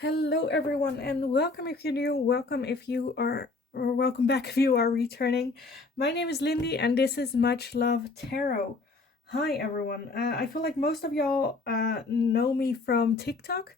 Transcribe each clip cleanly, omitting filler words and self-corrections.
Hello everyone and welcome if you're new, welcome if you are or welcome back if you are returning. My name is Lindy and this is Much Love Tarot. Hi everyone. I feel like most of y'all know me from TikTok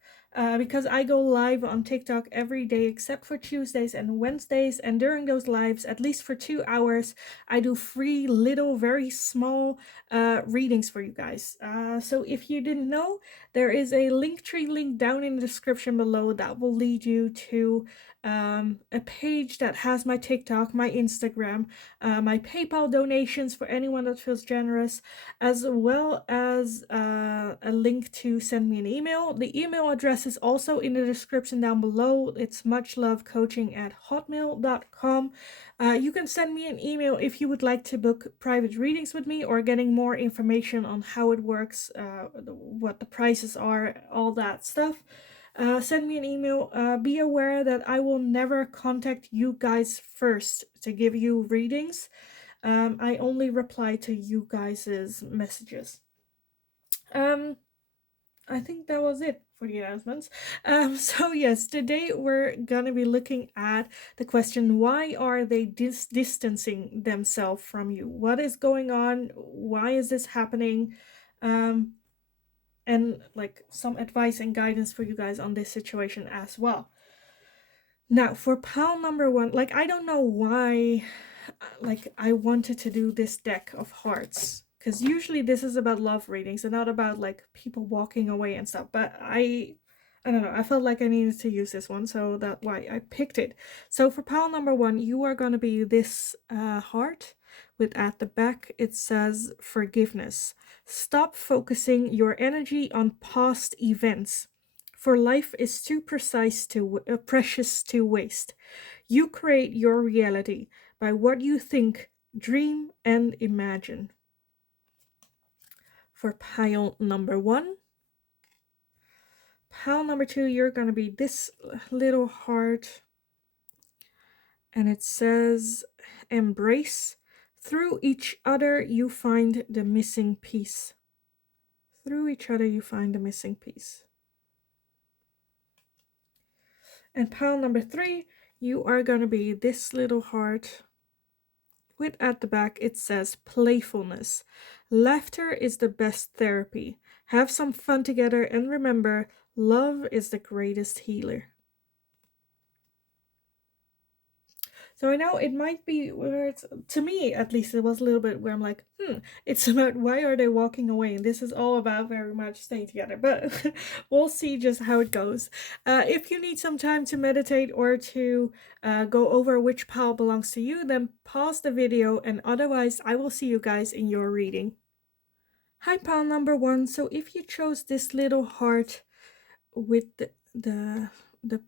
because I go live on TikTok every day except for Tuesdays and Wednesdays, and during those lives, at least for 2 hours, I do free little very small readings for you guys. So if you didn't know, there is a Linktree link down in the description below that will lead you to a page that has my TikTok, my Instagram, my PayPal donations for anyone that feels generous, as well as a link to send me an email. The email address is also in the description down below. It's muchlovecoaching@hotmail.com. You can send me an email if you would like to book private readings with me or getting more information on how it works, what the prices are, all that stuff. Send me an email. Be aware that I will never contact you guys first to give you readings. I only reply to you guys' messages. I think that was it for the announcements. So yes, today we're gonna be looking at the question: why are they distancing themselves from you? What is going on? Why is this happening? And like some advice and guidance for you guys on this situation as well. Now, for pile number one, like I don't know why, like I wanted to do this deck of hearts, because usually this is about love readings and not about like people walking away and stuff. But I don't know, I felt like I needed to use this one, so that's why I picked it. So for pile number one, you are gonna be this heart with at the back it says forgiveness. Stop focusing your energy on past events, for life is too precious to waste. You create your reality by what you think, dream, and imagine. For pile number one. Pile number two, you're gonna be this little heart, and it says embrace. Through each other, you find the missing piece. Through each other, you find the missing piece. And pile number three, you are gonna be this little heart with at the back it says playfulness. Laughter is the best therapy. Have some fun together and remember, love is the greatest healer. So I know it might be where it's, to me at least, it was a little bit where I'm like, it's about why are they walking away, and this is all about very much staying together. But we'll see just how it goes. If you need some time to meditate or to go over which pile belongs to you, then pause the video, and otherwise I will see you guys in your reading. Hi, pile number one. So if you chose this little heart with the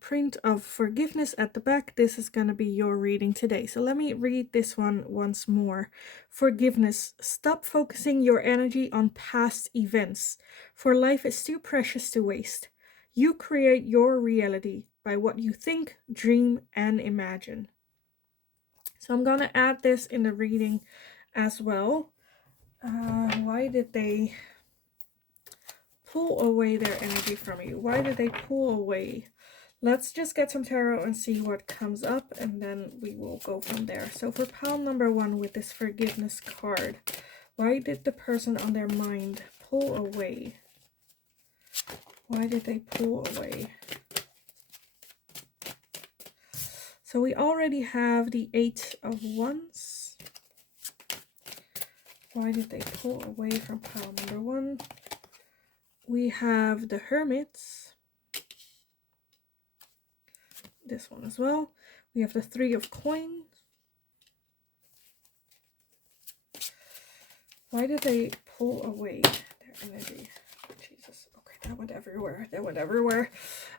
print of forgiveness at the back, this is going to be your reading today. So let me read this one once more. Forgiveness. Stop focusing your energy on past events, for life is too precious to waste. You create your reality by what you think, dream, and imagine. So I'm going to add this in the reading as well. Why did they pull away their energy from you? Why did they pull away? Let's just get some tarot and see what comes up, and then we will go from there. So for pile number one with this forgiveness card, why did the person on their mind pull away? Why did they pull away? So we already have the Eight of Wands. Why did they pull away from pile number one? We have the Hermits. This one as well. We have the Three of Coins. Why did they pull away their energy? Jesus. Okay, that went everywhere. That went everywhere.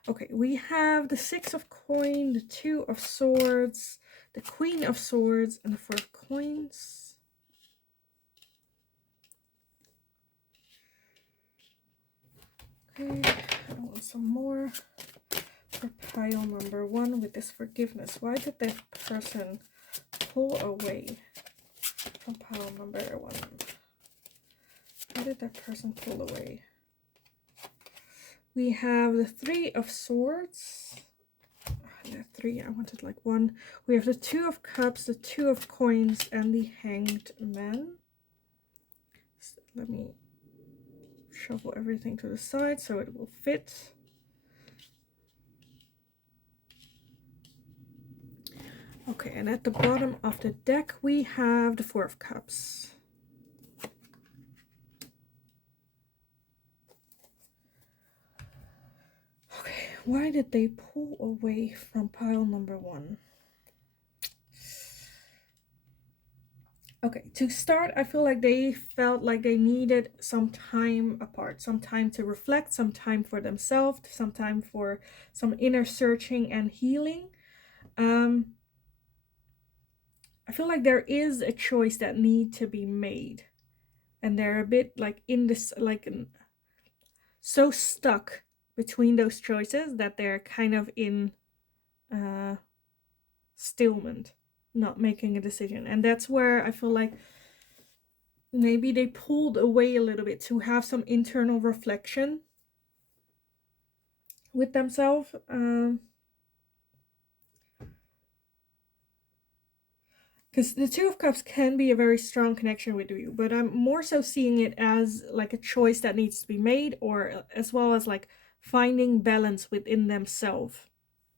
Okay, we have the Six of Coins, the Two of Swords, the Queen of Swords, and the Four of Coins. Okay, I want some more for pile number one with this forgiveness. Why did that person pull away from pile number one? Why did that person pull away? We have the Three of Swords. Yeah, three, I wanted like one. We have the Two of Cups, the Two of Coins, and the Hanged Man. So let me shuffle everything to the side so it will fit. Okay, and at the bottom of the deck we have the Four of Cups. Okay, why did they pull away from pile number one? Okay, to start, I feel like they felt like they needed some time apart, some time to reflect, some time for themselves, some time for some inner searching and healing. I feel like there is a choice that need to be made, and they're a bit like in this, like so stuck between those choices that they're kind of in stillment, not making a decision. And that's where I feel like maybe they pulled away a little bit to have some internal reflection with themselves. Because the Two of Cups can be a very strong connection with you, but I'm more so seeing it as like a choice that needs to be made, or as well as like finding balance within themselves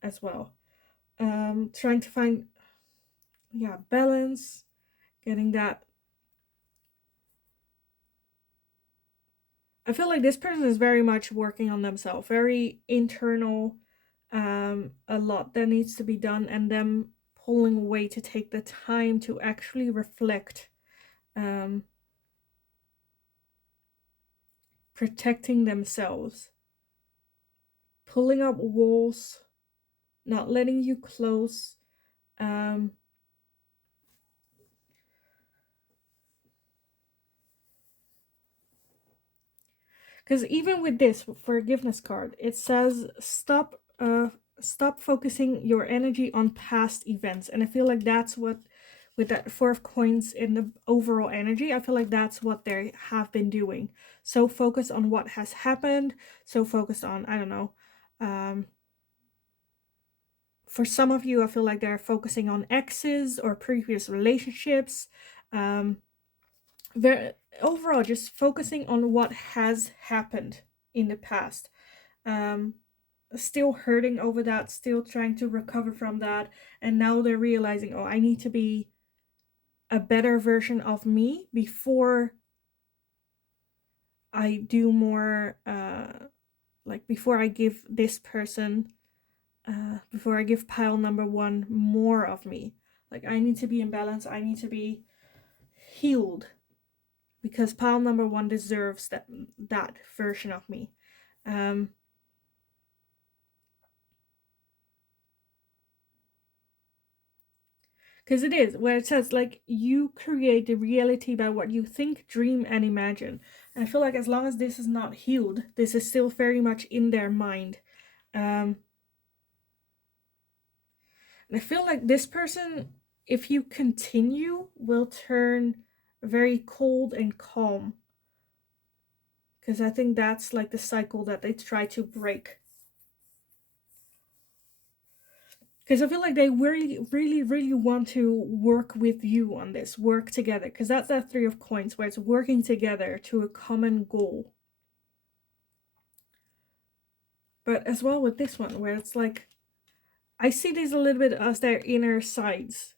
as well. Trying to find, yeah, balance, getting that. I feel like this person is very much working on themselves, very internal, a lot that needs to be done, and them pulling away to take the time to actually reflect, um, protecting themselves, pulling up walls, not letting you close. Because even with this forgiveness card, it says stop focusing your energy on past events. And I feel like that's what, with that Four of Coins in the overall energy, I feel like that's what they have been doing. So focused on what has happened, so focused on, I don't know, for some of you, I feel like they're focusing on exes or previous relationships. They're overall just focusing on what has happened in the past. Um, Still hurting over that, still trying to recover from that. And now they're realizing, oh, I need to be a better version of me before I do more, like before I give this person, before I give pile number one more of me. Like I need to be in balance, I need to be healed, because pile number one deserves that version of me. Because it is where it says like you create the reality by what you think, dream, and imagine. And I feel like as long as this is not healed, this is still very much in their mind. And I feel like this person, if you continue, will turn very cold and calm. Because I think that's like the cycle that they try to break. Because I feel like they really want to work with you on this, work together. Because that's that Three of Coins, where it's working together to a common goal. But as well with this one, where it's like, I see these a little bit as their inner sides.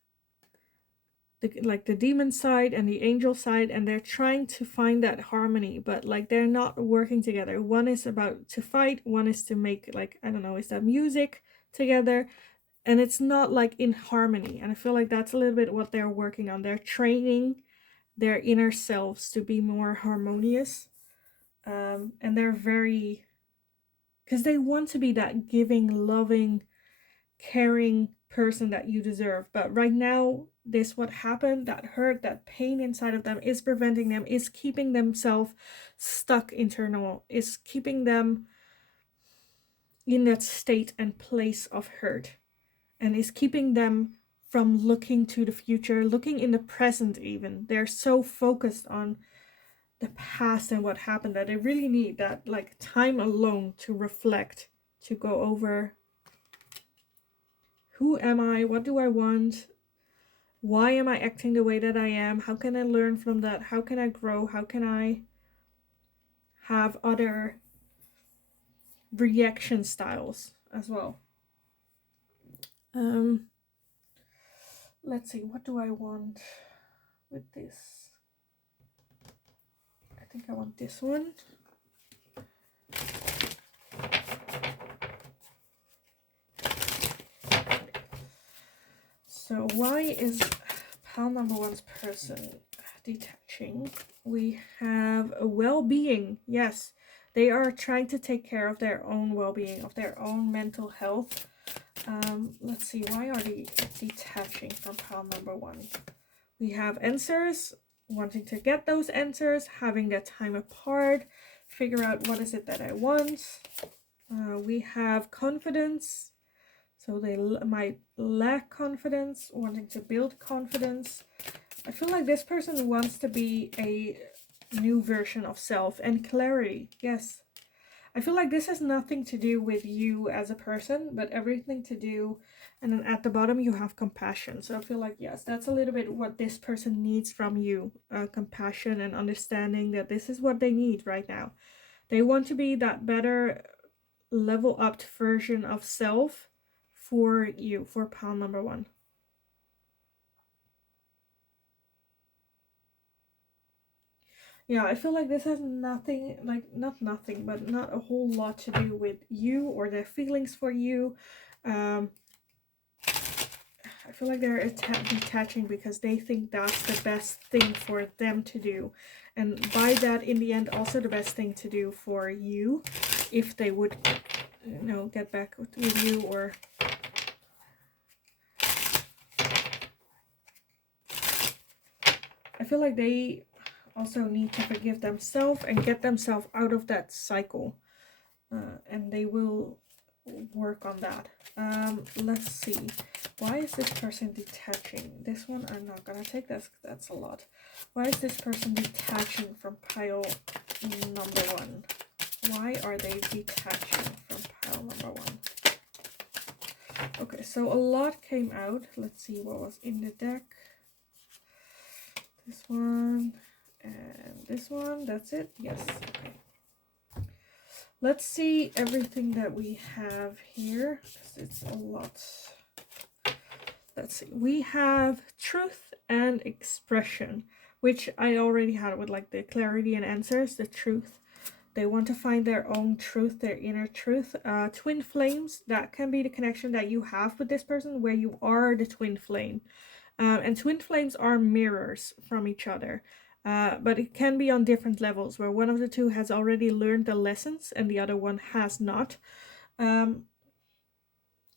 Like the demon side and the angel side, and they're trying to find that harmony, but like they're not working together. One is about to fight, one is to make, like, I don't know, is that music together, and it's not like in harmony. And I feel like that's a little bit what they're working on. They're training their inner selves to be more harmonious, and they're very, because they want to be that giving, loving, caring person that you deserve. But right now, this what happened, that hurt, that pain inside of them is preventing them, is keeping themselves stuck internal, is keeping them in that state and place of hurt, and is keeping them from looking to the future, looking in the present even. They're so focused on the past and what happened, that they really need that like time alone to reflect, to go over who am I, what do I want, why am I acting the way that I am, how can I learn from that, how can I grow, how can I have other reaction styles as well. Let's see, what do I want with this? I think I want this one. So why is pile number one's person detaching? We have a well-being. Yes, they are trying to take care of their own well-being, of their own mental health. Let's see, why are they detaching from pile number one? We have answers, wanting to get those answers, having that time apart, figure out what is it that I want. We have confidence. So they might lack confidence, wanting to build confidence. I feel like this person wants to be a new version of self. And clarity, yes. I feel like this has nothing to do with you as a person, but everything to do, and then at the bottom you have compassion. So I feel like, yes, that's a little bit what this person needs from you. Compassion and understanding that this is what they need right now. They want to be that better level up version of self for you, for pile number one. Yeah, I feel like this has nothing, like, not nothing, but not a whole lot to do with you or their feelings for you. I feel like they're detaching because they think that's the best thing for them to do. And by that, in the end, also the best thing to do for you, if they would, you know, get back with you, or I feel like they also need to forgive themselves and get themselves out of that cycle. And they will work on that. Let's see. Why is this person detaching? This one I'm not gonna take. That's a lot. Why is this person detaching from pile number one? Why are they detaching from pile number one? Okay, so a lot came out. Let's see what was in the deck. This one and this one. That's it. Yes. Okay. Let's see everything that we have here, because it's a lot. Let's see. We have truth and expression, which I already had with like the clarity and answers. The truth. They want to find their own truth, their inner truth. Twin flames. That can be the connection that you have with this person, where you are the twin flame. And twin flames are mirrors from each other. But it can be on different levels, where one of the two has already learned the lessons and the other one has not. And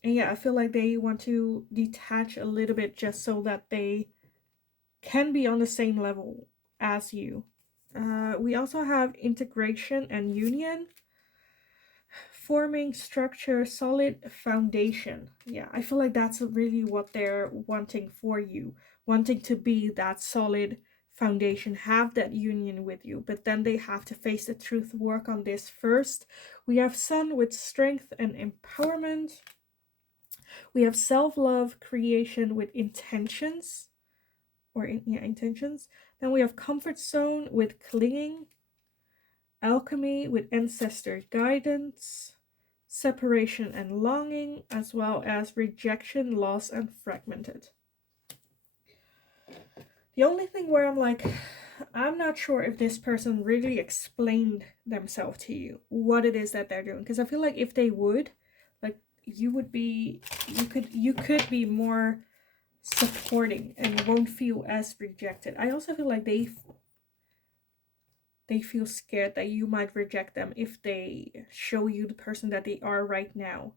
yeah, I feel like they want to detach a little bit just so that they can be on the same level as you. We also have integration and union. Forming structure, solid foundation. Yeah, I feel like that's really what they're wanting for you. Wanting to be that solid foundation, have that union with you, but then they have to face the truth, work on this first. We have sun with strength and empowerment. We have self-love, creation with intentions, or intentions. Then we have comfort zone with clinging, alchemy with ancestor guidance, separation and longing, as well as rejection, loss, and fragmented. The only thing where I'm like, I'm not sure if this person really explained themselves to you, what it is that they're doing. Because I feel like if they would, like, you would be, you could be more supporting and won't feel as rejected. I also feel like they feel scared that you might reject them if they show you the person that they are right now.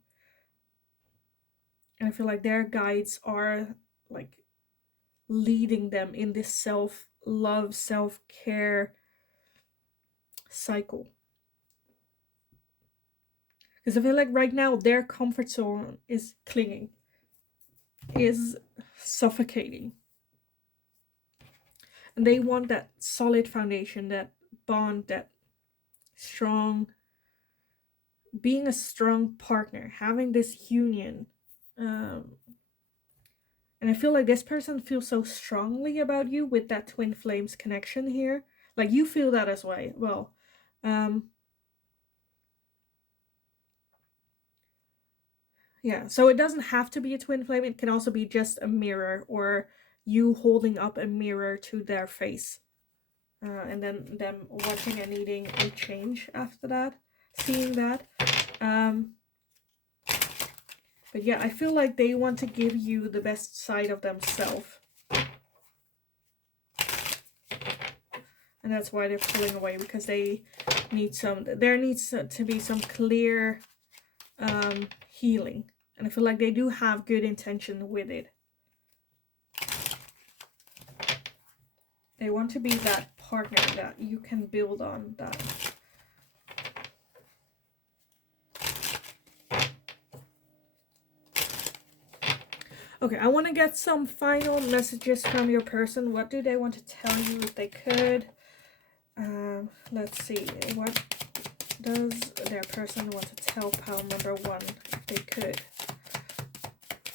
And I feel like their guides are like leading them in this self-love, self-care cycle. Because I feel like right now their comfort zone is clinging, is suffocating. And they want that solid foundation, that bond, that strong, being a strong partner, having this union. And I feel like this person feels so strongly about you with that twin flames connection here. Like you feel that as well. Yeah, so it doesn't have to be a twin flame. It can also be just a mirror, or you holding up a mirror to their face. And then them watching and needing a change after that, seeing that. But yeah, I feel like they want to give you the best side of themselves. And that's why they're pulling away, because they need there needs to be some clear healing. And I feel like they do have good intention with it. They want to be that partner that you can build on. That. Okay, I want to get some final messages from your person. What do they want to tell you if they could? Let's see. What does their person want to tell pile number 1 if they could?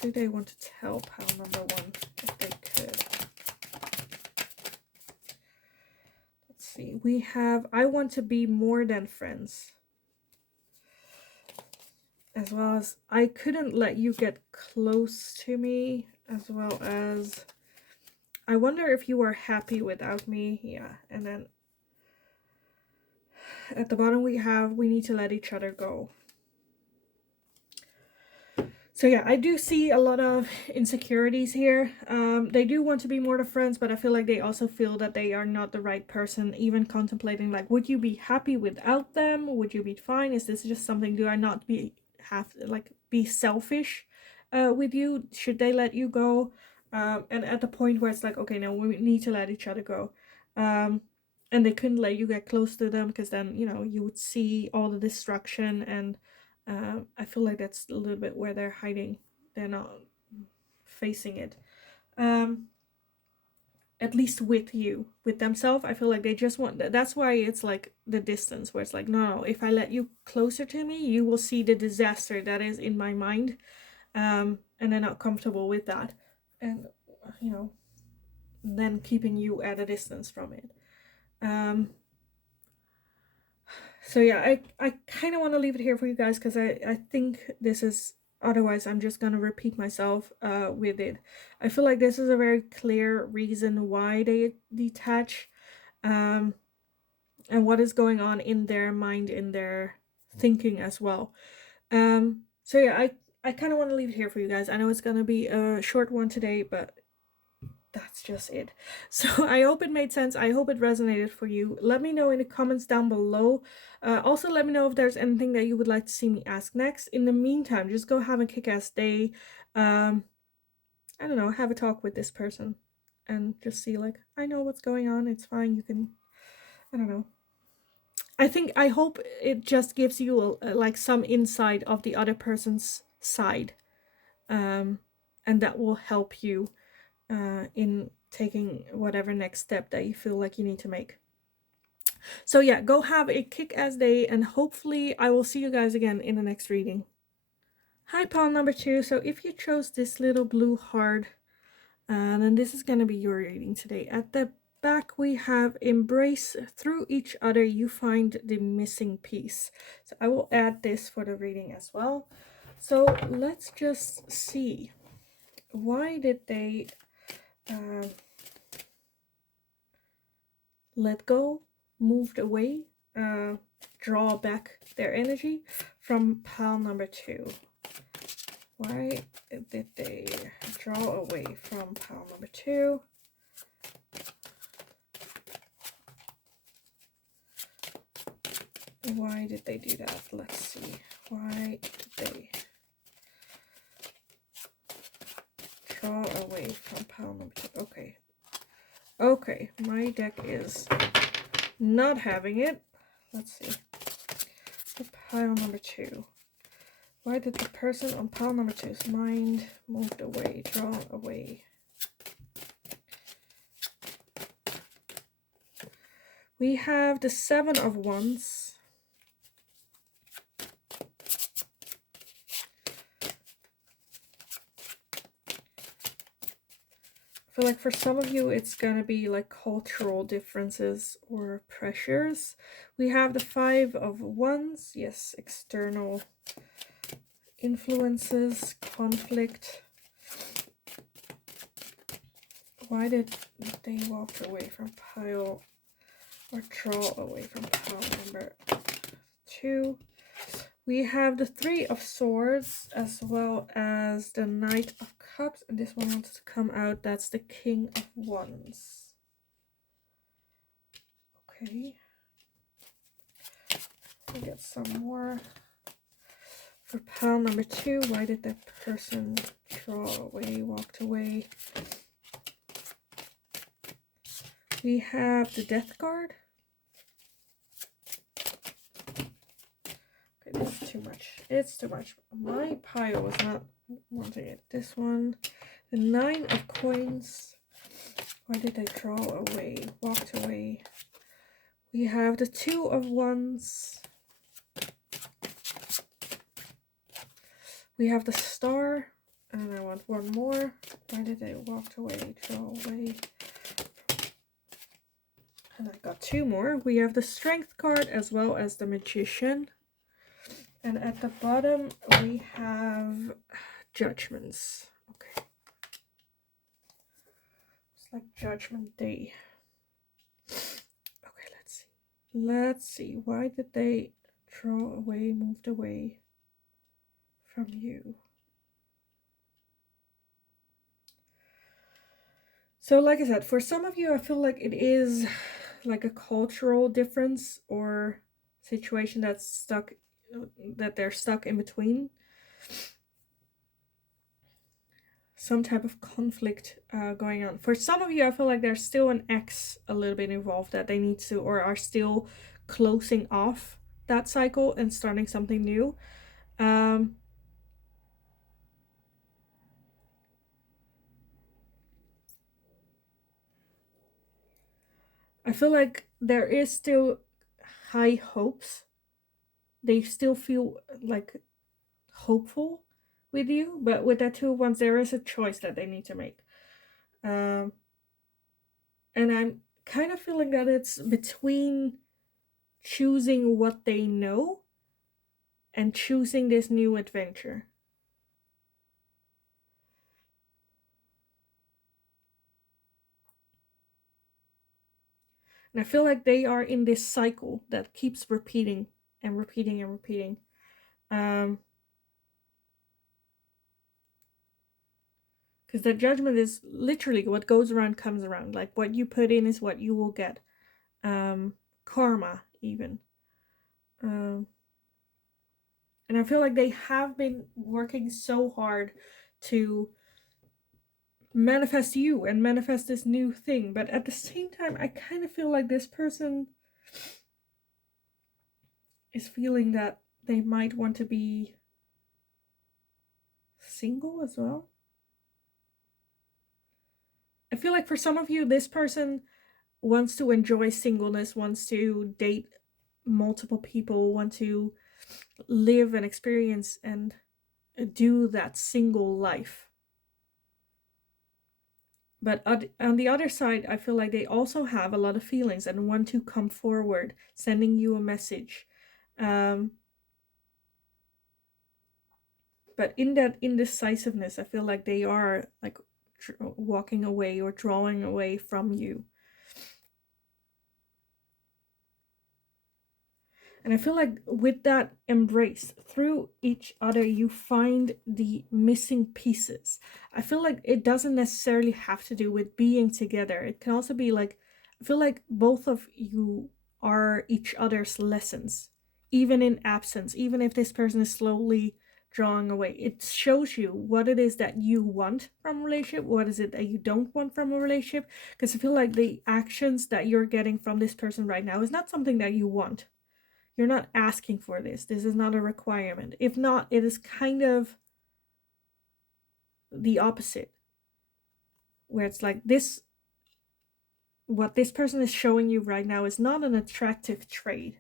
Do they want to tell pile number 1 if they could? Let's see. We have, I want to be more than friends. As well as, I couldn't let you get close to me. As well as, I wonder if you are happy without me. Yeah. And then at the bottom we have, we need to let each other go. So yeah, I do see a lot of insecurities here. They do want to be more than friends, but I feel like they also feel that they are not the right person. Even contemplating, like, would you be happy without them? Would you be fine? Is this just something, do I not be selfish with you? Should they let you go? And at the point where it's like, okay, now we need to let each other go. And they couldn't let you get close to them, because then, you know, you would see all the destruction. And I feel like that's a little bit where they're hiding. They're not facing it. At least with you, with themselves, I feel like they just want, that's why it's like the distance, where it's like, no, if I let you closer to me, you will see the disaster that is in my mind. And they're not comfortable with that. And, you know, then keeping you at a distance from it. So yeah, I kind of want to leave it here for you guys, because I think this is, otherwise I'm just going to repeat myself with it. I feel like this is a very clear reason why they detach, and what is going on in their mind, in their thinking as well. So yeah, I kind of want to leave it here for you guys. I know it's going to be a short one today, but that's just it. So I hope it made sense. I hope it resonated for you. Let me know in the comments down below. Also, let me know if there's anything that you would like to see me ask next. In the meantime, just go have a kick-ass day. I don't know, have a talk with this person and just see, like, I know what's going on. It's fine. You can, I don't know. I hope it just gives you like some insight of the other person's side. And that will help you in taking whatever next step that you feel like you need to make. So yeah, go have a kick-ass day, and hopefully I will see you guys again in the next reading. Hi, pile number 2. So if you chose this little blue heart, then this is going to be your reading today. At the back we have, embrace through each other you find the missing piece. So I will add this for the reading as well. So let's just see, why did they let go, moved away, draw back their energy from pile number 2? Why did they draw away from pile number 2? Why did they do that? Let's see. Why did they draw away from pile number 2? Okay. Okay, my deck is not having it. Let's see. So pile number 2. Why did the person on pile number 2's mind moved away, draw away? We have the 7 of Wands. I feel like for some of you, it's going to be like cultural differences or pressures. We have the 5 of Wands. Yes, external influences, conflict. Why did they walk away from pile or draw away from pile number 2? We have the 3 of Swords as well as the Knight of Cups. And this one wants to come out. That's the King of Wands. Okay. We get some more. For pile number 2, why did that person draw away, walked away? We have the Death card. Okay, this is too much. It's too much. My pile was not wanting it. This one, the 9 of Coins. Why did they draw away, walked away? We have the 2 of Wands. We have the Star. And I want one more. Why did they walk away, draw away? And I got 2 more. We have the Strength card as well as the Magician. And at the bottom, we have Judgments. Okay. It's like Judgment Day. Okay, let's see. Let's see. Why did they draw away, moved away from you? So like I said, for some of you, I feel like it is like a cultural difference or situation that's stuck, that they're stuck in between. Some type of conflict going on. For some of you, I feel like there's still an ex a little bit involved that they need to, or are still closing off that cycle and starting something new. I feel like there is still high hopes. They still feel like hopeful with you, but with that 2 of Wands, there is a choice that they need to make. And I'm kind of feeling that it's between choosing what they know and choosing this new adventure. And I feel like they are in this cycle that keeps repeating and repeating and repeating. Because the Judgment is literally what goes around comes around. Like what you put in is what you will get. Karma, even. And I feel like they have been working so hard to manifest you and manifest this new thing. But at the same time, I kind of feel like this person is feeling that they might want to be single as well. I feel like for some of you, this person wants to enjoy singleness, wants to date multiple people, want to live and experience and do that single life. But on the other side, I feel like they also have a lot of feelings and want to come forward, sending you a message. But in that indecisiveness, I feel like they are like walking away or drawing away from you. And I feel like with that embrace, through each other, you find the missing pieces. I feel like it doesn't necessarily have to do with being together. It can also be like, I feel like both of you are each other's lessons, even in absence, even if this person is slowly drawing away. It shows you what it is that you want from a relationship, what is it that you don't want from a relationship. Because I feel like the actions that you're getting from this person right now is not something that you want. You're not asking for this. This is not a requirement. If not, it is kind of the opposite. Where it's like this what this person is showing you right now is not an attractive trait.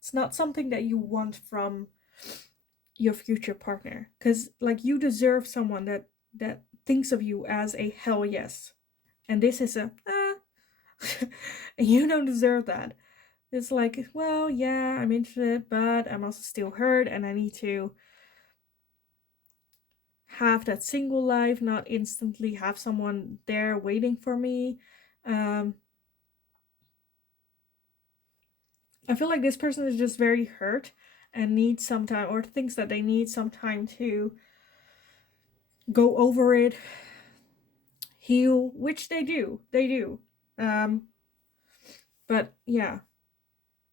It's not something that you want from your future partner, because like you deserve someone that thinks of you as a hell yes, and this is a and you don't deserve that. It's like, well, yeah, I'm interested, but I'm also still hurt, and I need to have that single life, not instantly have someone there waiting for me. um I feel like this person is just very hurt and needs some time, or thinks that they need some time to go over it, heal, which they do. um but yeah,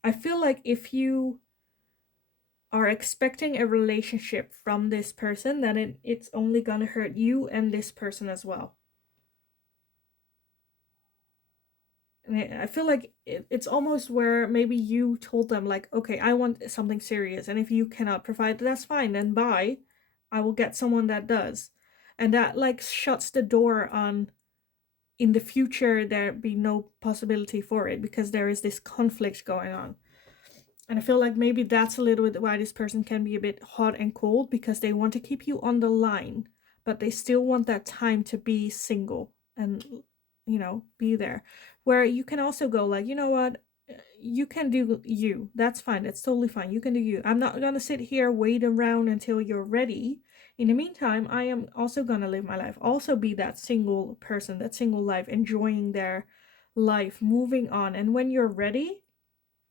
I feel like if you are expecting a relationship from this person, then it's only gonna hurt you and this person as well. And I feel like it's almost where maybe you told them, like, okay, I want something serious, and if you cannot provide, that's fine, then bye. I will get someone that does. And that like shuts the door on, in the future there be no possibility for it, because there is this conflict going on. And I feel like maybe that's a little bit why this person can be a bit hot and cold, because they want to keep you on the line, but they still want that time to be single and, be there. Where you can also go, like, you know what? You can do you. That's fine. That's totally fine. You can do you. I'm not gonna sit here, wait around until you're ready. In the meantime, I am also gonna live my life. Also be that single person, that single life, enjoying their life, moving on. And when you're ready,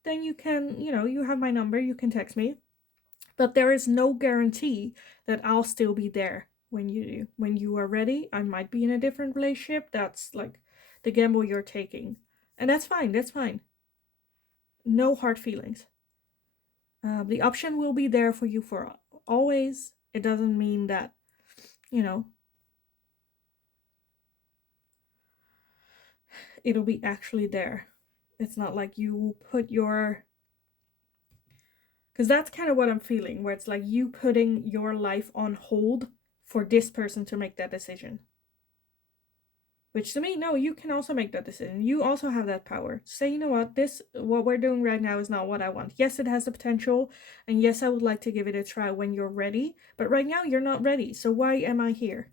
then you can, you have my number, you can text me. But there is no guarantee that I'll still be there when you do. When you are ready, I might be in a different relationship. That's like the gamble you're taking. And that's fine, that's fine. No hard feelings. The option will be there for you for always. It doesn't mean that, you know, it'll be actually there. It's not like you put your, because that's kind of what I'm feeling, where it's like you putting your life on hold for this person to make that decision. Which to me, no, you can also make that decision. You also have that power. Say, you know what we're doing right now is not what I want. Yes, it has the potential, and yes, I would like to give it a try when you're ready, but right now you're not ready, so why am I here?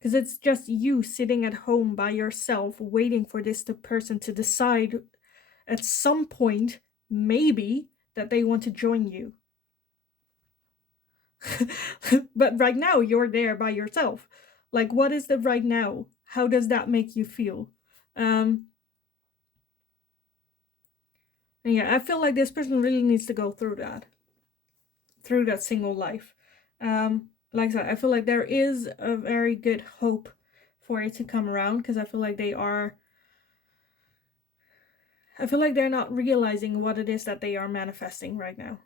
Because it's just you sitting at home by yourself waiting for this person to decide at some point, maybe, that they want to join you. But right now you're there by yourself. Like, what is the right now? How does that make you feel? And yeah, I feel like this person really needs to go through that single life. Like I said, I feel like there is a very good hope for it to come around, because I feel like they're not realizing what it is that they are manifesting right now.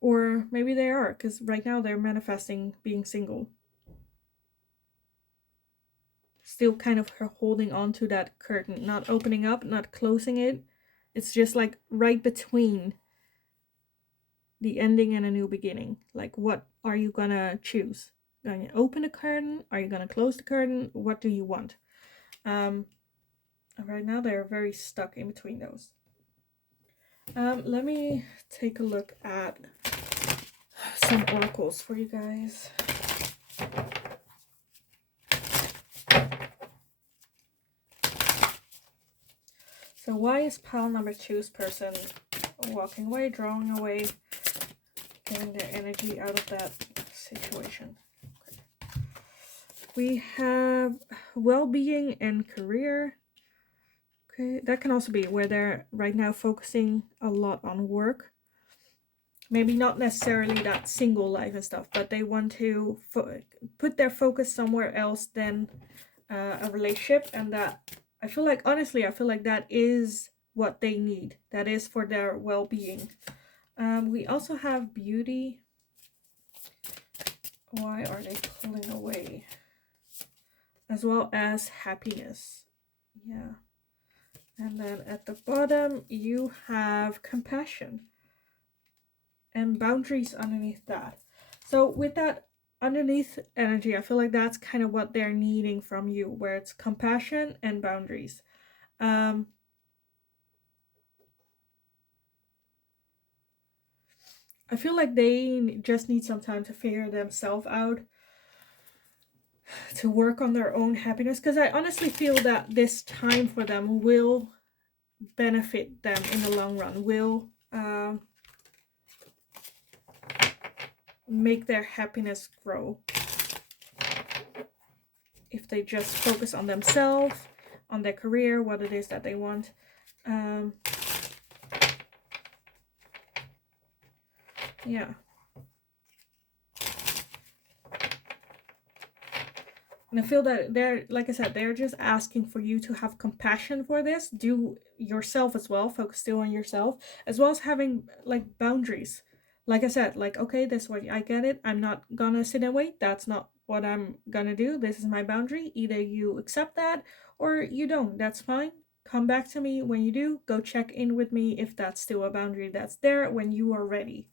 Or maybe they are, because right now they're manifesting being single. Still kind of holding on to that curtain, not opening up, not closing it. It's just like right between the ending and a new beginning. Like, what are you gonna choose? Are you gonna open the curtain? Are you gonna close the curtain? What do you want? Right now they're very stuck in between those. Let me take a look at some oracles for you guys. So why is pile number 2's person walking away, drawing away, getting their energy out of that situation? Okay. We have well-being and career. Okay, that can also be where they're right now focusing a lot on work. Maybe not necessarily that single life and stuff, but they want to put their focus somewhere else than a relationship. And that, I feel like that is what they need. That is for their well-being. We also have beauty. Why are they pulling away? As well as happiness. Yeah. And then at the bottom, you have compassion and boundaries underneath that. So with that underneath energy, I feel like that's kind of what they're needing from you, where it's compassion and boundaries. Um, I feel like they just need some time to figure themselves out, to work on their own happiness, because I honestly feel that this time for them will benefit them in the long run, will make their happiness grow if they just focus on themselves, on their career, what it is that they want. Yeah. And I feel that they're, like I said, they're just asking for you to have compassion for this. Do yourself as well. Focus still on yourself, as well as having like boundaries. Like I said, like, okay, this way I get it. I'm not gonna sit and wait. That's not what I'm gonna do. This is my boundary. Either you accept that or you don't. That's fine. Come back to me when you do. Go check in with me if that's still a boundary that's there when you are ready.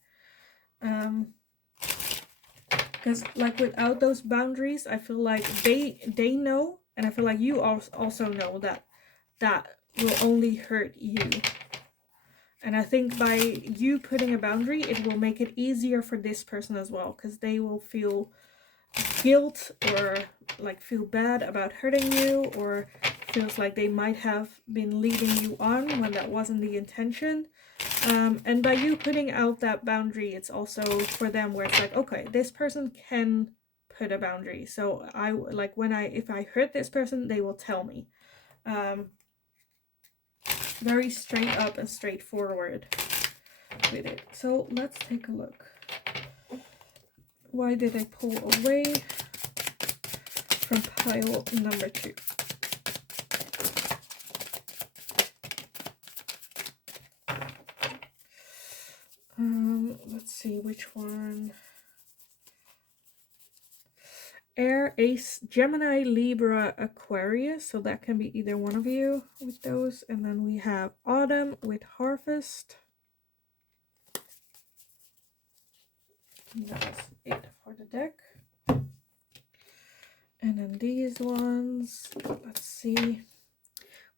Because like without those boundaries, I feel like they know, and I feel like you also know that that will only hurt you. And I think by you putting a boundary, it will make it easier for this person as well, because they will feel guilt or like feel bad about hurting you, or feels like they might have been leading you on when that wasn't the intention. And by you putting out that boundary, it's also for them where it's like, okay, this person can put a boundary. So I like if I hurt this person, they will tell me. Very straight up and straightforward with it. So let's take a look. Why did I pull away from pile number 2? Let's see which one. Air, Ace, Gemini, Libra, Aquarius. So that can be either one of you with those. And then we have Autumn with Harvest. And that's it for the deck. And then these ones, let's see.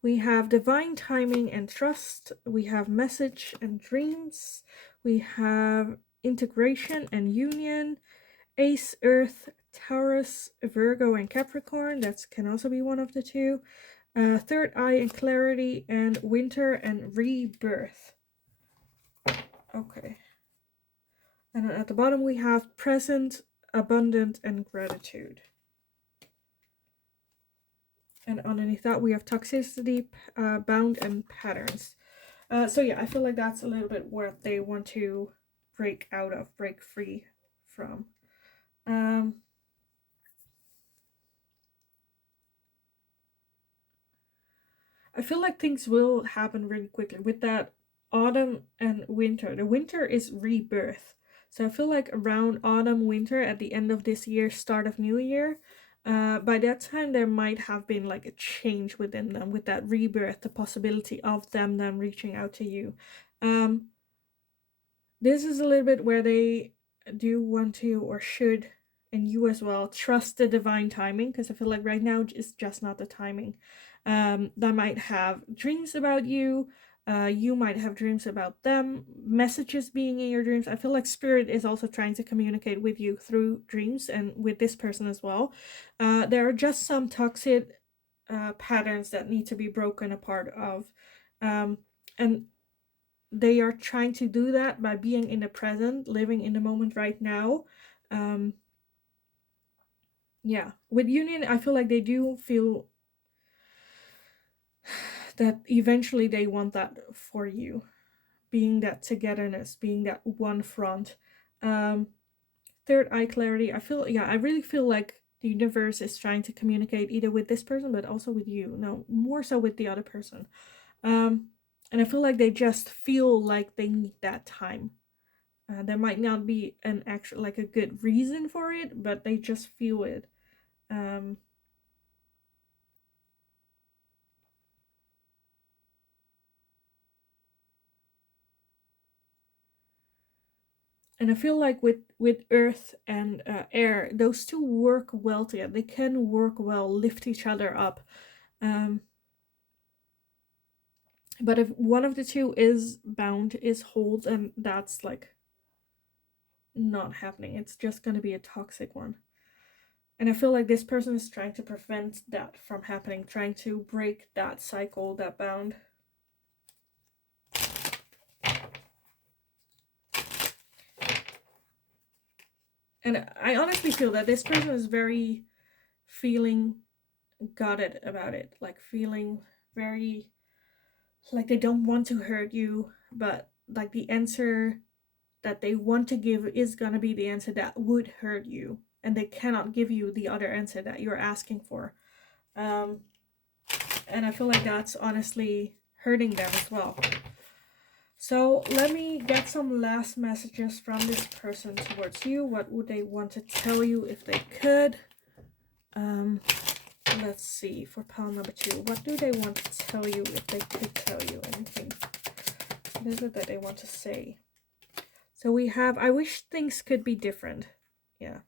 We have Divine Timing and Trust. We have Message and Dreams. We have Integration and Union. Ace, Earth, Taurus, Virgo, and Capricorn. That can also be one of the two. Third Eye and Clarity, and Winter and Rebirth. Okay. And then at the bottom we have Present, Abundant, and Gratitude. And underneath that we have Toxicity, Bound, and Patterns. So yeah, I feel like that's a little bit what they want to break out of, break free from. I feel like things will happen really quickly with that autumn and winter. The winter is rebirth. So I feel like around autumn, winter, at the end of this year, start of new year, by that time there might have been like a change within them with that rebirth, the possibility of them then reaching out to you. This is a little bit where they do want to or should, and you as well, trust the divine timing, because I feel like right now it's just not the timing. They might have dreams about you. You might have dreams about them, messages being in your dreams. I feel like spirit is also trying to communicate with you through dreams and with this person as well. There are just some toxic patterns that need to be broken apart of. And they are trying to do that by being in the present, living in the moment right now. Yeah, with union, I feel like they do feel that eventually they want that for you, being that togetherness, being that one front. Third eye clarity, I really feel like the universe is trying to communicate either with this person but also with you. No, more so with the other person. And I feel like they just feel like they need that time. There might not be an actual, like, a good reason for it, but they just feel it. And I feel like with earth and air, those two work well together. They can work well, lift each other up. Um, but if one of the two is bound, is hold, and that's like not happening. It's just going to be a toxic one. And I feel like this person is trying to prevent that from happening, trying to break that cycle, that bound. And I honestly feel that this person is very feeling guarded about it, like feeling very like they don't want to hurt you, but like the answer that they want to give is gonna be the answer that would hurt you, and they cannot give you the other answer that you're asking for. Um, and I feel like that's honestly hurting them as well. So let me get some last messages from this person towards you. What would they want to tell you if they could? Um, let's see, for pile number 2, what do they want to tell you if they could tell you anything? What is it that they want to say? So we have, I wish things could be different. Yeah.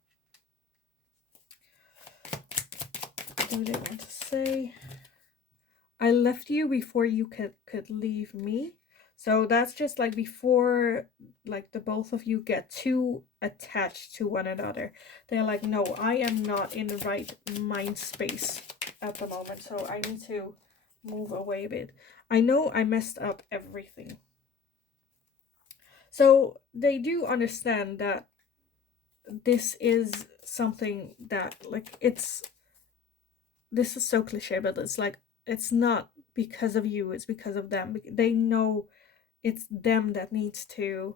What do they want to say? I left you before you could leave me. So that's just like before like the both of you get too attached to one another. They're like, no, I am not in the right mind space at the moment, so I need to move away a bit. I know I messed up everything. So they do understand that this is something that like this is so cliche, but it's like it's not because of you, it's because of them. They know it's them that needs to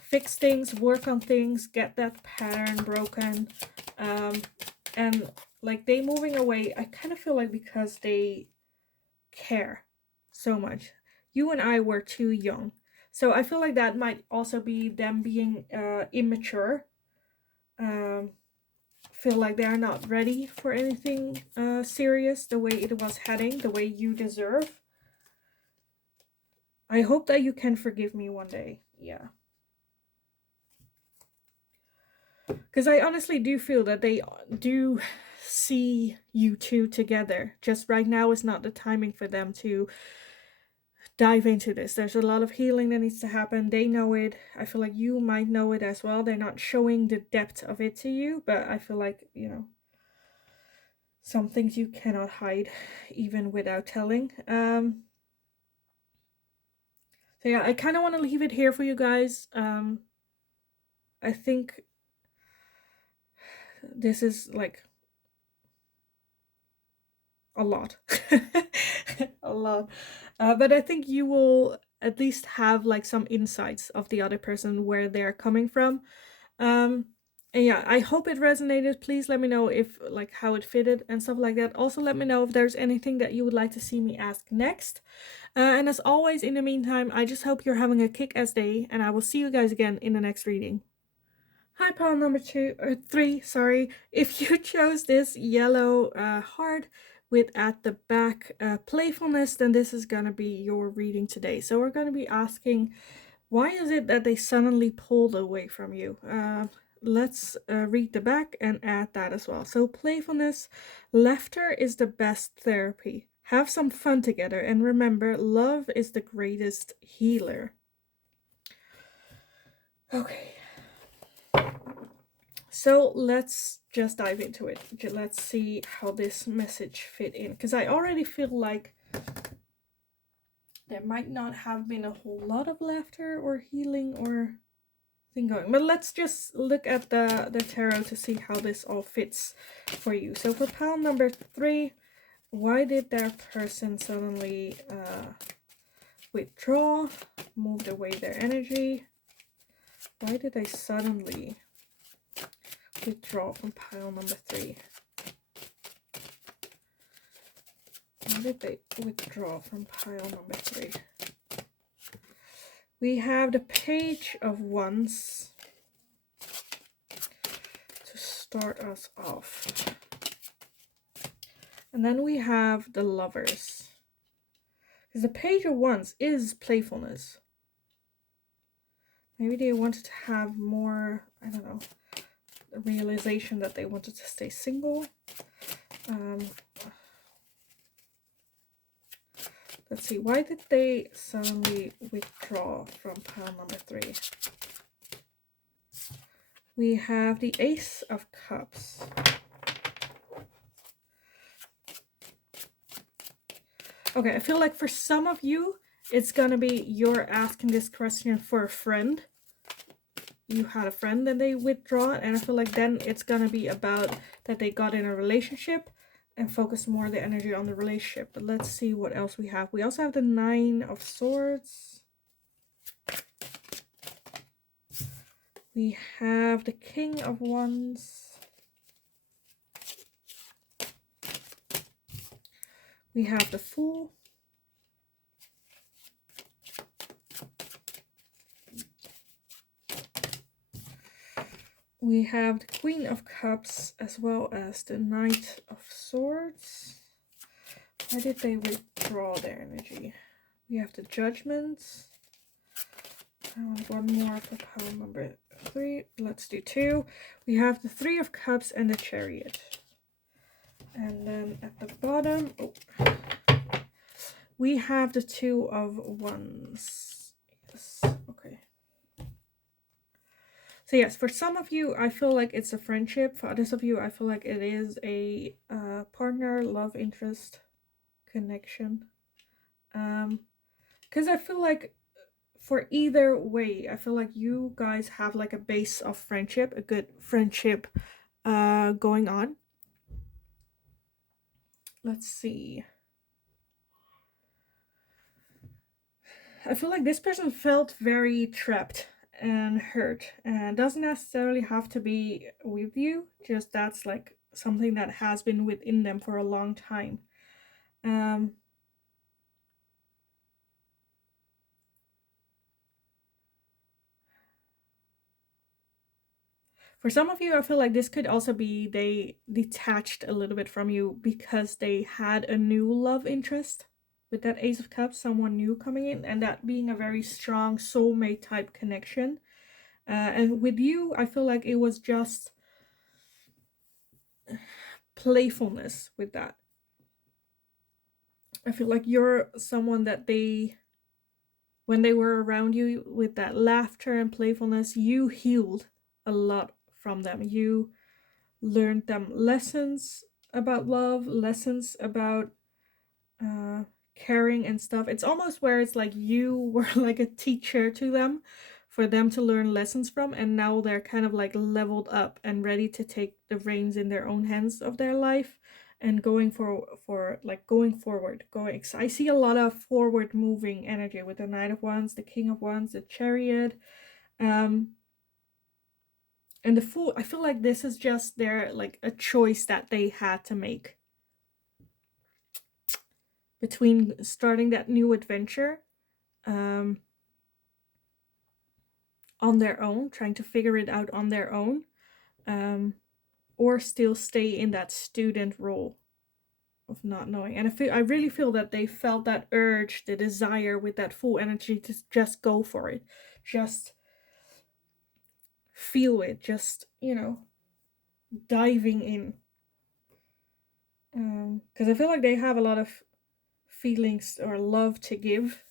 fix things, work on things, get that pattern broken. And like they moving away, I kind of feel like because they care so much. You and I were too young. So I feel like that might also be them being immature. Feel like they're not ready for anything serious the way it was heading, the way you deserve. I hope that you can forgive me one day. Yeah. Because I honestly do feel that they do see you two together. Just right now is not the timing for them to dive into this. There's a lot of healing that needs to happen. They know it. I feel like you might know it as well. They're not showing the depth of it to you, but I feel like, you know, some things you cannot hide even without telling. So yeah, I kind of want to leave it here for you guys. I think this is like a lot. A lot. But I think you will at least have like some insights of the other person, where they're coming from. And yeah, I hope it resonated. Please let me know if like how it fitted and stuff like that. Also let me know if there's anything that you would like to see me ask next. And as always, in the meantime, I just hope you're having a kick-ass day, and I will see you guys again in the next reading. Hi, pile number 3, sorry. If you chose this yellow heart with at the back playfulness, then this is gonna be your reading today. So we're gonna be asking, why is it that they suddenly pulled away from you? Let's read the back and add that as well. So playfulness, laughter is the best therapy. Have some fun together, and remember, love is the greatest healer. Okay. So let's just dive into it. Let's see how this message fit in, because I already feel like there might not have been a whole lot of laughter or healing or thing going. But let's just look at the tarot to see how this all fits for you. So for pile number 3, why did that person suddenly withdraw, moved away their energy? Why did they suddenly withdraw from pile number 3? Why did they withdraw from pile number 3? We have the Page of Wands to start us off. And then we have the Lovers. Because the Page of Wands is playfulness. Maybe they wanted to have more, I don't know, realization that they wanted to stay single. Let's see, why did they suddenly withdraw from pile number 3? We have the Ace of Cups. Okay, I feel like for some of you, it's gonna be you're asking this question for a friend. You had a friend and they withdraw, and I feel like then it's gonna be about that they got in a relationship and focus more the energy on the relationship. But let's see what else we have. We also have the 9 of Swords. We have the King of Wands. We have the Fool. We have the Queen of Cups as well as the Knight of Swords. Why did they withdraw their energy? We have the Judgment. I want one more for pile number 3. Let's do 2. We have the 3 of Cups and the Chariot. And then at the bottom, we have the 2 of Wands. Yes, okay. So yes, for some of you, I feel like it's a friendship. For others of you, I feel like it is a partner, love interest connection. Because I feel like for either way, I feel like you guys have like a base of friendship, a good friendship going on. Let's see. I feel like this person felt very trapped and hurt, and doesn't necessarily have to be with you, just that's like something that has been within them for a long time. For some of you, I feel like this could also be they detached a little bit from you because they had a new love interest with that Ace of Cups, someone new coming in, and that being a very strong soulmate type connection. And with you, I feel like it was just playfulness with that. I feel like you're someone that they, when they were around you with that laughter and playfulness, you healed a lot from them. You learned them lessons about love, lessons about caring and stuff. It's almost where it's like you were like a teacher to them for them to learn lessons from, and now they're kind of like leveled up and ready to take the reins in their own hands of their life and going for like going forward. I see a lot of forward moving energy with the Knight of Wands, the King of Wands, the Chariot, and the Fool. I feel like this is just their like a choice that they had to make between starting that new adventure on their own, trying to figure it out on their own, or still stay in that student role of not knowing. And I really feel that they felt that urge, the desire with that Full energy to just go for it, just feel it, just, you know, diving in. Because I feel like they have a lot of feelings or love to give.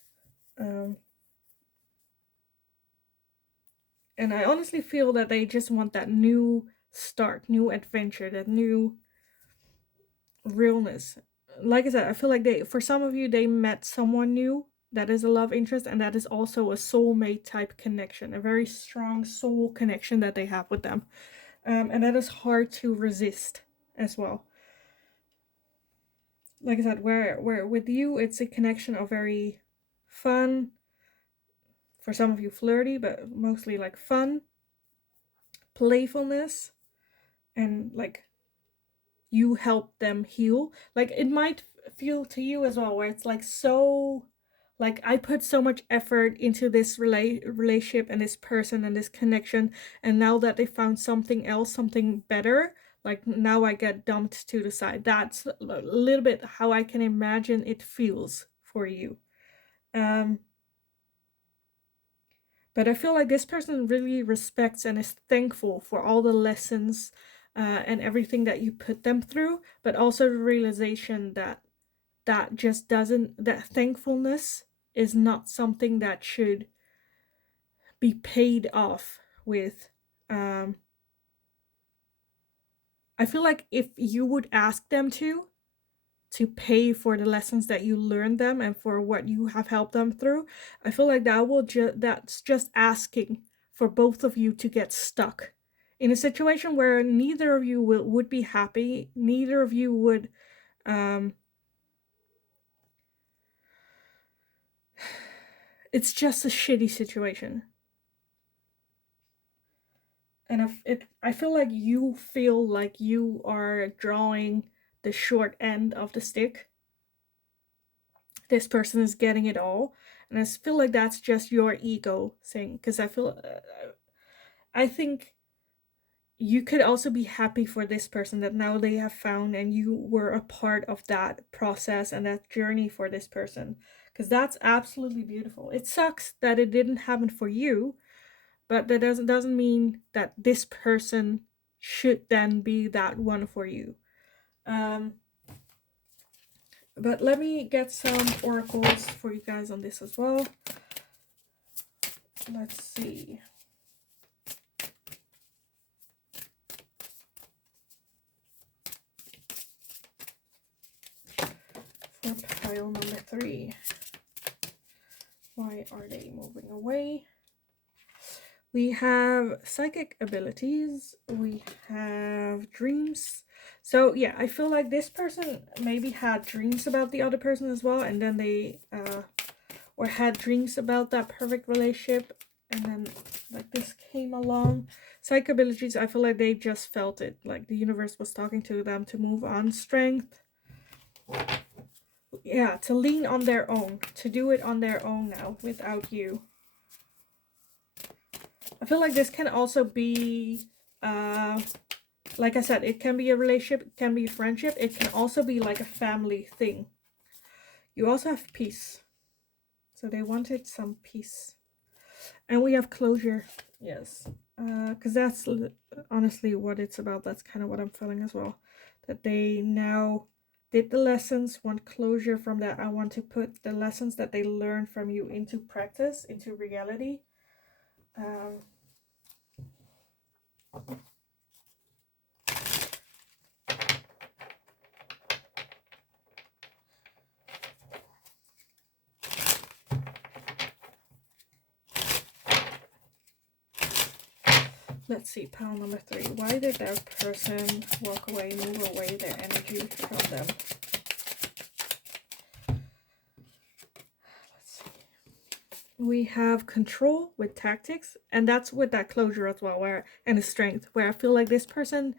And I honestly feel that they just want that new start, new adventure, that new realness. Like I said, I feel like they, for some of you, they met someone new that is a love interest, and that is also a soulmate type connection, a very strong soul connection that they have with them. And that is hard to resist as well. Like I said, where with you, it's a connection of very fun, for some of you flirty, but mostly like fun, playfulness, and like you help them heal. Like it might feel to you as well where it's like so, like I put so much effort into this relationship and this person and this connection, and now that they found something else, something better, like now I get dumped to the side. That's a little bit how I can imagine it feels for you. But I feel like this person really respects and is thankful for all the lessons and everything that you put them through, but also the realization that that thankfulness is not something that should be paid off with. Um, I feel like if you would ask them to pay for the lessons that you learned them and for what you have helped them through, I feel like that's just asking for both of you to get stuck in a situation where neither of you would be happy, neither of you would um it's just a shitty situation. And I feel like you are drawing the short end of the stick. This person is getting it all, and I feel like that's just your ego thing. Because I think you could also be happy for this person that now they have found, and you were a part of that process and that journey for this person. Because that's absolutely beautiful. It sucks that it didn't happen for you, but that doesn't mean that this person should then be that one for you. Um, but let me get some oracles for you guys on this as well. Let's see. For pile number 3, why are they moving away? We have psychic abilities. We have dreams. So yeah, I feel like this person maybe had dreams about the other person as well, and then they or had dreams about that perfect relationship, and then like this came along. Psychic abilities, I feel like they just felt it, like the universe was talking to them to move on. Strength, yeah, to lean on their own, to do it on their own now without you. I feel like this can also be like I said, it can be a relationship, it can be a friendship, it can also be like a family thing. You also have peace, so they wanted some peace. And we have closure, yes, because that's honestly what it's about. That's kind of what I'm feeling as well, that they now did the lessons, want closure from that. I want to put the lessons that they learned from you into practice, into reality. Let's see, pile number 3. Why did that person walk away, move away their energy from them? Let's see. We have control with tactics, and that's with that closure as well, and the strength, where I feel like this person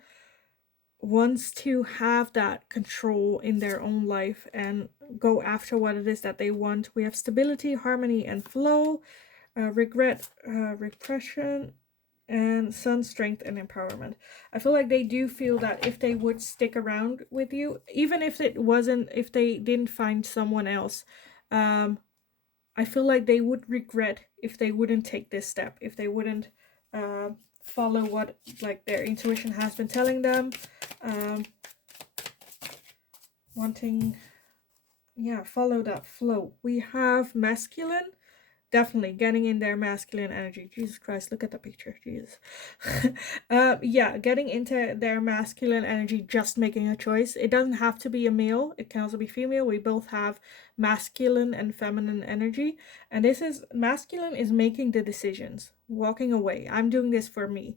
wants to have that control in their own life and go after what it is that they want. We have stability, harmony, and flow, regret, repression, and sun, strength, and empowerment. I feel like they do feel that if they would stick around with you, even if if they didn't find someone else, I feel like they would regret if they wouldn't take this step, if they wouldn't follow what like their intuition has been telling them. Wanting, yeah, follow that flow. We have masculine, definitely getting in their masculine energy. Jesus Christ, look at the picture. Jesus. Yeah, getting into their masculine energy, just making a choice. It doesn't have to be a male, it can also be female. We both have masculine and feminine energy, and this is masculine is making the decisions, walking away. I'm doing this for me.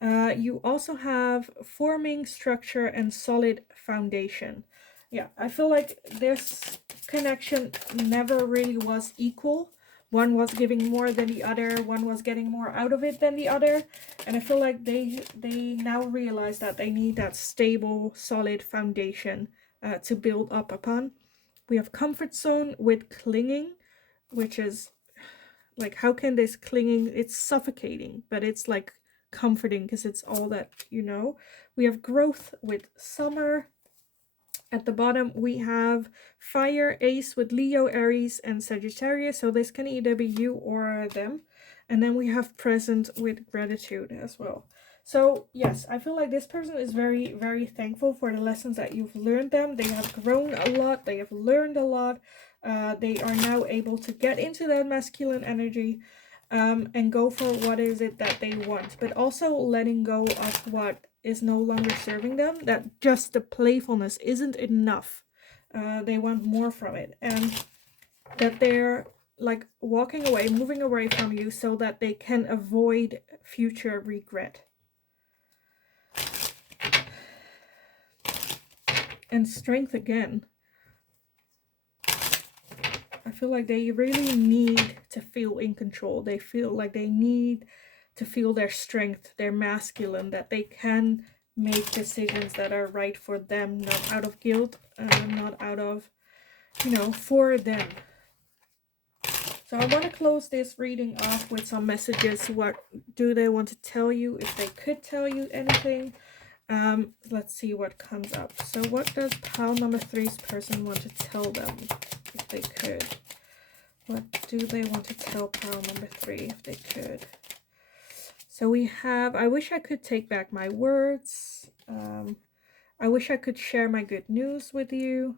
You also have forming structure and solid foundation. Yeah, I feel like this connection never really was equal. One was giving more than the other, one was getting more out of it than the other, and I feel like they now realize that they need that stable, solid foundation to build up upon. We have comfort zone with clinging, which is like, how can this clinging, it's suffocating, but it's like comforting because it's all that you know. We have growth with summer. At the bottom, we have fire, ace with Leo, Aries, and Sagittarius. So this can either be you or them. And then we have present with gratitude as well. So yes, I feel like this person is very, very thankful for the lessons that you've learned them. They have grown a lot. They have learned a lot. They are now able to get into that masculine energy, and go for what is it that they want. But also letting go of what is no longer serving them. That just the playfulness isn't enough. They want more from it. And that they're like walking away, moving away from you so that they can avoid future regret. And strength again. I feel like they really need to feel in control. They feel like they need to feel their strength, their masculine, that they can make decisions that are right for them, not out of guilt, not out of, for them. So I want to close this reading off with some messages. What do they want to tell you, if they could tell you anything? Let's see what comes up. So what does pile number 3's person want to tell them, if they could? What do they want to tell pile number 3, if they could? So we have, I wish I could take back my words. I wish I could share my good news with you.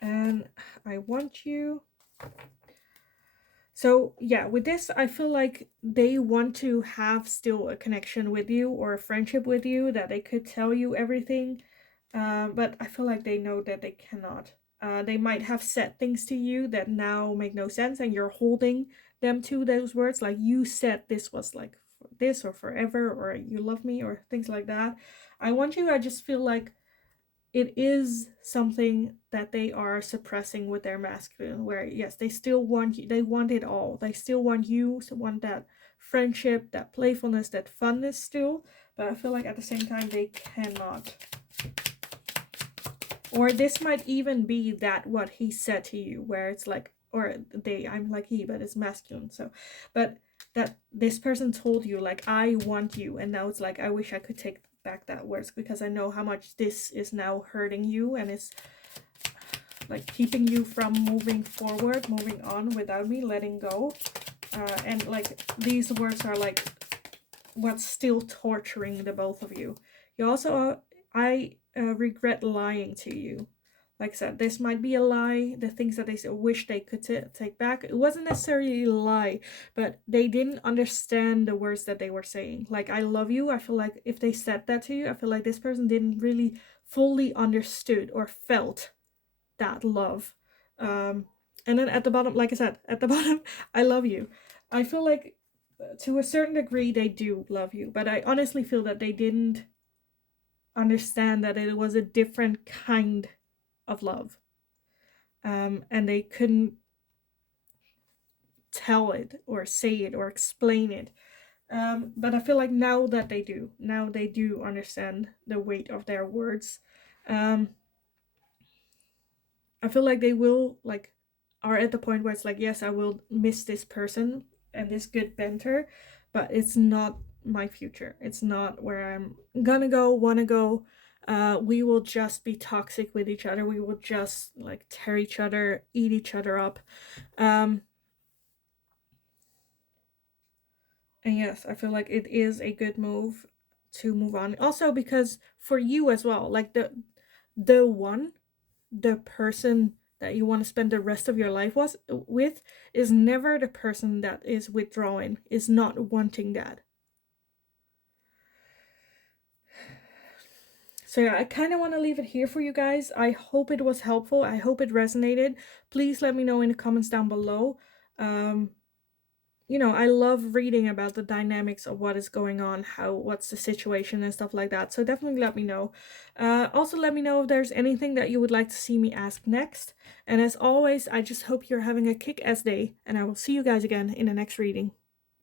And I want you. So yeah, with this, I feel like they want to have still a connection with you or a friendship with you, that they could tell you everything. But I feel like they know that they cannot. They might have said things to you that now make no sense, and you're holding them to those words. Like, you said this was like this or forever, or you love me, or things like that. I just feel like it is something that they are suppressing with their masculine, where yes, they still want you, they want it all, they still want you, so want that friendship, that playfulness, that funness still, but I feel like at the same time they cannot. Or this might even be that what he said to you, where it's like, or they, I'm like he, but it's masculine, so, but that this person told you like, I want you, and now it's like, I wish I could take back that words, because I know how much this is now hurting you, and it's like keeping you from moving forward, moving on without me, letting go. And like these words are like what's still torturing the both of you. You also I regret lying to you. Like I said, this might be a lie. The things that they wish they could take back, it wasn't necessarily a lie, but they didn't understand the words that they were saying. Like, I love you, I feel like if they said that to you, I feel like this person didn't really fully understood or felt that love. And then at the bottom, like I said, at the bottom, I love you. I feel like to a certain degree they do love you, but I honestly feel that they didn't understand that it was a different kind of love, and they couldn't tell it or say it or explain it, but I feel like now they do understand the weight of their words. I feel like they will are at the point where it's like, yes, I will miss this person and this good banter, but it's not my future. It's not where I'm gonna go, wanna go. We will just be toxic with each other. We will just like tear each other, eat each other up. And yes, I feel like it is a good move to move on. Also because for you as well, like the person that you want to spend the rest of your life with is never the person that is withdrawing, is not wanting that. So yeah, I kind of want to leave it here for you guys. I hope it was helpful. I hope it resonated. Please let me know in the comments down below. I love reading about the dynamics of what is going on, what's the situation and stuff like that. So definitely let me know. Also let me know if there's anything that you would like to see me ask next. And as always, I just hope you're having a kick-ass day, and I will see you guys again in the next reading.